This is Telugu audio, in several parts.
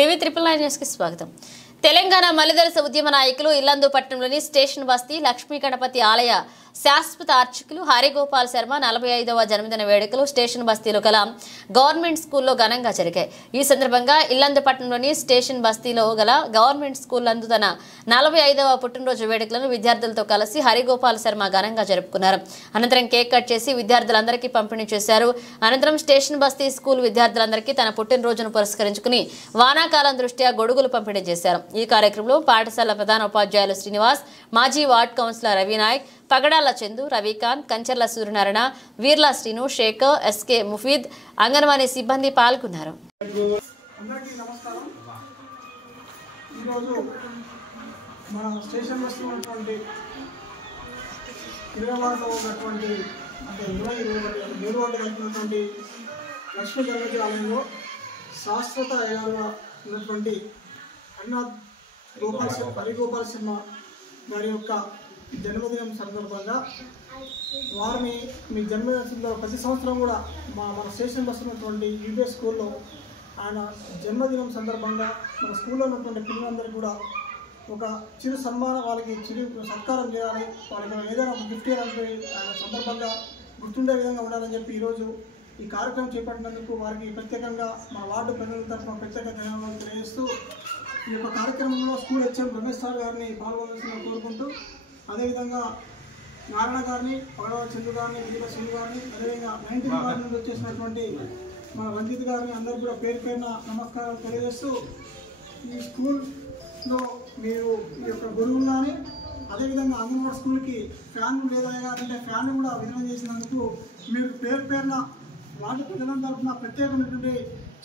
టీవీ 999 న్యూస్ కి స్వాగతం. తెలంగాణ మలిదళ ఉద్యమ నాయకులు ఇల్లందు పట్టణంలోని స్టేషన్ బస్తీ లక్ష్మీ గణపతి ఆలయ శాశ్వత అర్చకులు హరిగోపాల్ శర్మ 45వ జన్మదిన వేడుకలు స్టేషన్ బస్తీలో గల గవర్నమెంట్ స్కూల్లో ఘనంగా జరిగాయి. ఈ సందర్భంగా ఇల్లందు పట్టణంలోని స్టేషన్ బస్తీలో గల గవర్నమెంట్ స్కూల్ నందు తన 45వ పుట్టినరోజు వేడుకలను విద్యార్థులతో కలిసి హరిగోపాల్ శర్మ ఘనంగా జరుపుకున్నారు. అనంతరం కేక్ కట్ చేసి విద్యార్థులందరికీ పంపిణీ చేశారు. అనంతరం స్టేషన్ బస్తీ స్కూల్ విద్యార్థులందరికీ తన పుట్టినరోజును పురస్కరించుకుని వానాకాలం దృష్ట్యా గొడుగులు పంపిణీ చేశారు. ఈ కార్యక్రమంలో పాఠశాల ప్రధాన ఉపాధ్యాయులు శ్రీనివాస్, మాజీ వార్డ్ కౌన్సిలర్ రవినాయక్, పగడాల చందు, రవికాంత్, కంచర్ల సూర్యనారాయణ, వీర్ల శ్రీను, శేఖర్, ఎస్కే ముఫీద్, అంగన్వాడీ సిబ్బంది పాల్గొన్నారు. శాశ్వత ఉన్నటువంటి హరిగోపాల్ శర్మ గారి యొక్క జన్మదినం సందర్భంగా వారిని మీ జన్మదిన ప్రతి సంవత్సరం కూడా మన స్టేషన్ బస్సు ఉన్నటువంటి యూపీఎస్ స్కూల్లో ఆయన జన్మదినం సందర్భంగా మన స్కూల్లో ఉన్నటువంటి పిల్లలందరికీ కూడా ఒక చిరు సన్మానం, వాళ్ళకి చిరు సత్కారం చేయాలి, వాళ్ళకి ఏదైనా ఒక గిఫ్ట్ చేయాలంటే ఆయన సందర్భంగా గుర్తుండే విధంగా ఉండాలని చెప్పి ఈరోజు ఈ కార్యక్రమం చేపట్టినందుకు వారికి ప్రత్యేకంగా మా వార్డు ప్రజల తరఫున ప్రత్యేక ధన్యవాదాలు తెలియజేస్తూ ఈ యొక్క కార్యక్రమంలో స్కూల్ హెచ్ఎం రమేష్ సార్ గారిని పాల్గొనాల్సిందిగా కోరుకుంటూ, అదేవిధంగా నారాయణ గారిని, పగడవ చంద్రు గారిని, వీర సింధు గారిని, అదేవిధంగా 19 వార్డు నుండి వచ్చేసినటువంటి మన రంజిత్ గారిని అందరూ కూడా పేరు పేరున నమస్కారాలు తెలియజేస్తూ, ఈ స్కూల్లో మీరు ఈ యొక్క గురువులు కానీ అదేవిధంగా అంగన్వాడీ స్కూల్కి ఫ్యాన్ లేదా అంటే ఫ్యాన్ కూడా విడుదల చేసినందుకు మీరు పేరు పేరున వార్డు ప్రజల తరఫున ప్రత్యేకమైనటువంటి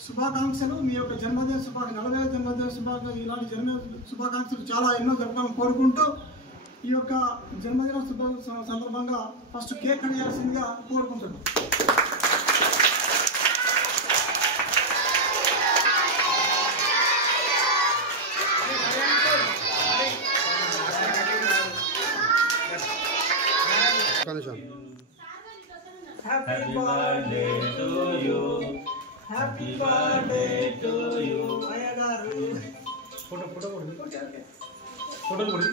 శుభాకాంక్షలు. మీ యొక్క జన్మదిన 40వ జన్మదిన శుభాకాంక్షలు, ఇలాంటి జన్మదిన శుభాకాంక్షలు చాలా ఎన్నో జరపాలని కోరుకుంటూ ఈ యొక్క జన్మదిన సందర్భంగా ఫస్ట్ కేక్ కట్ చేయాల్సిందిగా కోరుకుంటున్నాం. Happy birthday to you. Happy birthday to you. Ayagaru. Photo kodi. Photo kodi.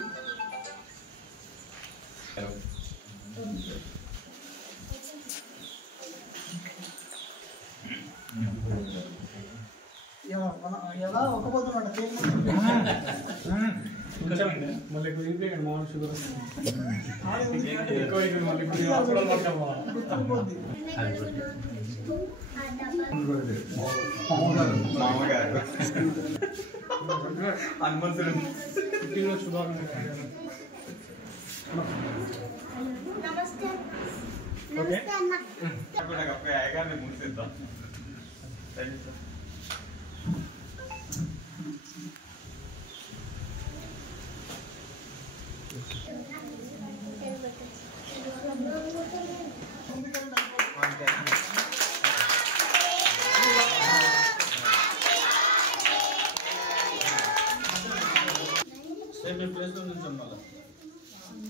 ఎలా ఒకపోతున్నాడు కేక్ మళ్ళీ మామూలు షుగర్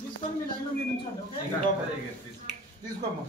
తీసుకొని మీ లైన్లో మీరు ఉంచండి. తీసుకోమ్మా.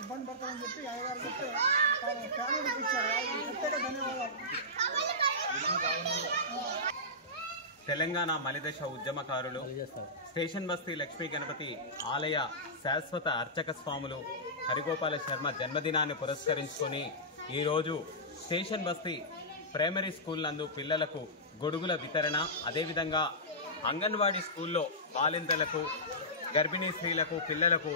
ఇబ్బంది పడతామని చెప్పి అయ్యగారు చెప్తే ఫ్యామిలీ ఇచ్చారు. ప్రత్యేక ధన్యవాదాలు. తెలంగాణ మలిదశ ఉద్యమకారులు స్టేషన్ బస్తీ లక్ష్మీ గణపతి ఆలయ శాశ్వత అర్చక స్వాములు హరిగోపాల శర్మ జన్మదినాన్ని పురస్కరించుకొని ఈరోజు స్టేషన్ బస్తీ ప్రైమరీ స్కూల్ నందు పిల్లలకు గొడుగుల వితరణ, అదేవిధంగా అంగన్వాడీ స్కూల్లో బాలింతలకు, గర్భిణీ స్త్రీలకు, పిల్లలకు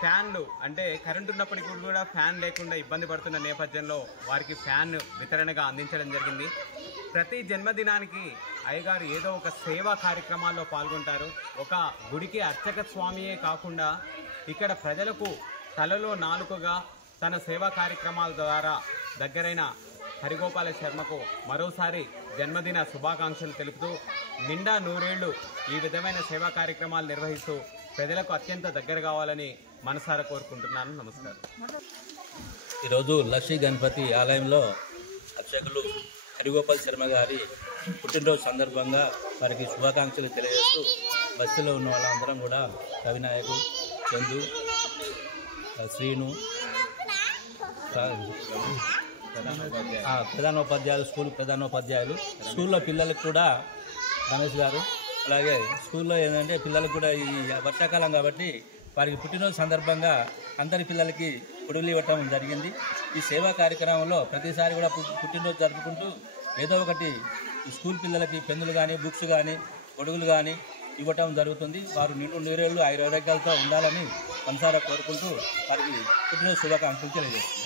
ఫ్యాన్లు అంటే కరెంటు ఉన్నప్పటికీ కూడా ఫ్యాన్ లేకుండా ఇబ్బంది పడుతున్న నేపథ్యంలో వారికి ఫ్యాన్ వితరణగా అందించడం జరిగింది. ప్రతి జన్మదినానికి అయ్యగారు ఏదో ఒక సేవా కార్యక్రమాల్లో పాల్గొంటారు. ఒక గుడికి అర్చక స్వామియే కాకుండా ఇక్కడ ప్రజలకు తలలో నాలుకగా తన సేవా కార్యక్రమాల ద్వారా దగ్గరైన హరిగోపాల శర్మకు మరోసారి జన్మదిన శుభాకాంక్షలు తెలుపుతూ నిండా నూరేళ్లు ఈ విధమైన సేవా కార్యక్రమాలు నిర్వహిస్తూ ప్రజలకు అత్యంత దగ్గర కావాలని మనసారా కోరుకుంటున్నాను. నమస్కారం. ఈరోజు లక్ష్మీ గణపతి ఆలయంలో అర్చకులు హరిగోపాల్ శర్మ గారి పుట్టినరోజు సందర్భంగా వారికి శుభాకాంక్షలు తెలియజేస్తూ బస్సులో ఉన్న వాళ్ళందరం కూడా కవినాయకు, చందు, శ్రీను, ప్రధానోపాధ్యాయులు, స్కూల్లో పిల్లలకు కూడా రమేష్ గారు, అలాగే స్కూల్లో ఏంటంటే పిల్లలకు కూడా ఈ వర్షాకాలం కాబట్టి వారికి పుట్టినరోజు సందర్భంగా అందరి పిల్లలకి పొడుగులు ఇవ్వటం జరిగింది. ఈ సేవా కార్యక్రమంలో ప్రతిసారి కూడా పుట్టినరోజు జరుపుకుంటూ ఏదో ఒకటి స్కూల్ పిల్లలకి పెన్నులు కానీ, బుక్స్ కానీ, పొడుగులు కానీ ఇవ్వటం జరుగుతుంది. వారు నిండు నీరేళ్లు ఆరోగ్యాలతో ఉండాలని మనసారా కోరుకుంటూ వారికి పుట్టినరోజు శుభాకాంక్షలు తెలియజేస్తున్నారు.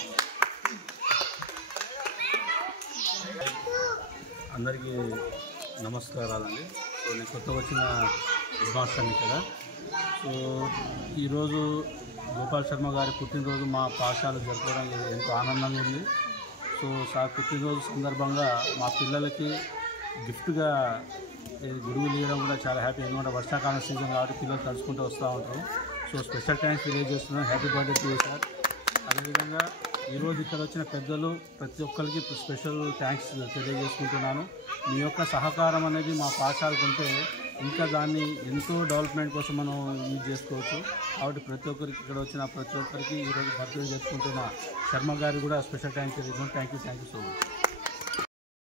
అందరికీ నమస్కారాలండి. సో నేను కొత్తగా వచ్చిన హెడ్ మాస్టర్ని కదా. సో ఈరోజు గోపాల్ శర్మ గారి పుట్టినరోజు మా పాఠశాల జరుపుకోవడం ఎంతో ఆనందంగా ఉంది. సో సార్ పుట్టినరోజు సందర్భంగా మా పిల్లలకి గిఫ్ట్గా గురువులు ఇవ్వడం కూడా చాలా హ్యాపీ. ఎందుకంటే వర్షాకాలం సీజన్ కాబట్టి పిల్లలు తలుచుకుంటూ వస్తూ ఉంటారు. సో స్పెషల్ థ్యాంక్స్ తెలియజేస్తున్నాను. Happy birthday to you sir. అదేవిధంగా ఈరోజు ఇక్కడ వచ్చిన పెద్దలు ప్రతి ఒక్కరికి స్పెషల్ థ్యాంక్స్ తెలియజేసుకుంటున్నాను. మీ యొక్క సహకారం అనేది మా పాఠశాలకు ఉంటే ఇంకా దాన్ని ఎంతో డెవలప్మెంట్ కోసం మనం యూజ్ చేసుకోవచ్చు. కాబట్టి ప్రతి ఒక్కరికి ఇక్కడ వచ్చిన ప్రతి ఒక్కరికి ఈరోజు బర్త్డే చేసుకుంటున్న శర్మ గారికి కూడా స్పెషల్ థ్యాంక్స్ తెలియజేస్తున్నాను. Thank you so much.